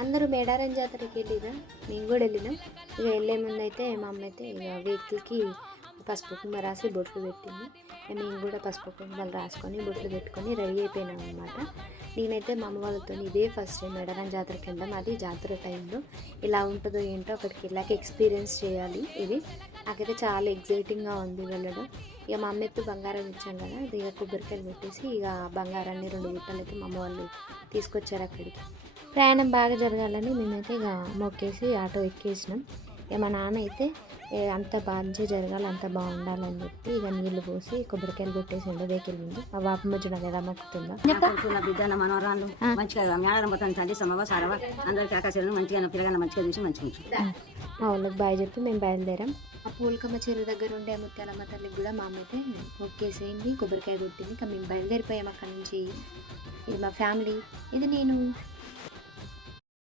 అందరూ మేడారం జాతరకి వెళ్ళినా, మేము కూడా వెళ్ళినాం. ఇక వెళ్ళే ముందు అయితే మా అమ్మ అయితే ఇక వెహికల్కి పసుపు కుంకుమ రాసి బొట్లు పెట్టింది. మేము కూడా పసుపు కుంకుమలు రాసుకొని బొట్లు పెట్టుకొని రెడీ అయిపోయినాం అనమాట. నేనైతే మా అమ్మ వాళ్ళతో ఇదే ఫస్ట్ టైం మేడారం జాతరకి వెళ్ళాం. అది జాతర టైంలో ఇలా ఉంటుందో ఏంటో అక్కడికి వెళ్ళాక ఎక్స్పీరియన్స్ చేయాలి. ఇది నాకైతే చాలా ఎగ్జైటింగ్గా ఉంది వెళ్ళడం. ఇక మా అమ్మ అయితే బంగారం ఇచ్చాం కదా, ఇక కొబ్బరికాయలు పెట్టేసి ఇక బంగారాన్ని 2 గుట్టలు అయితే మా అమ్మ వాళ్ళు తీసుకొచ్చారు అక్కడికి. ప్రయాణం బాగా జరగాలని మేమైతే ఇక మొక్కేసి ఆటో ఎక్కేసినాం. ఇక మా నాన్న అయితే అంత మంచిగా జరగాలి, అంత బాగుండాలని చెప్పి ఇక నీళ్లు పోసి కొబ్బరికాయలు కొట్టేసిండు వెహికల్ ముందు. ఆ వాపు ముచ్చడం ఎలా మొక్కుతుందో బిడ్డల మనవరాళ్ళు మంచిగా మేడారం మొత్తం తల్లి సమవ సారవ అందరికి ఆకాశాలను మంచిగా పిల్లగానే మంచిగా చూసి మంచిగా మా వాళ్ళకి బాయ్ చెప్పి మేము బయలుదేరాం. ఆ పూలకమ్మ చెరువు దగ్గర ఉండే ముత్యాలమ్మ తల్లికి కూడా మా అమ్మ అయితే మొక్కేసేయండి, కొబ్బరికాయ కొట్టింది. ఇక మేము బయలుదేరిపోయాం అక్కడ నుంచి. ఇది మా ఫ్యామిలీ, ఇది నేను.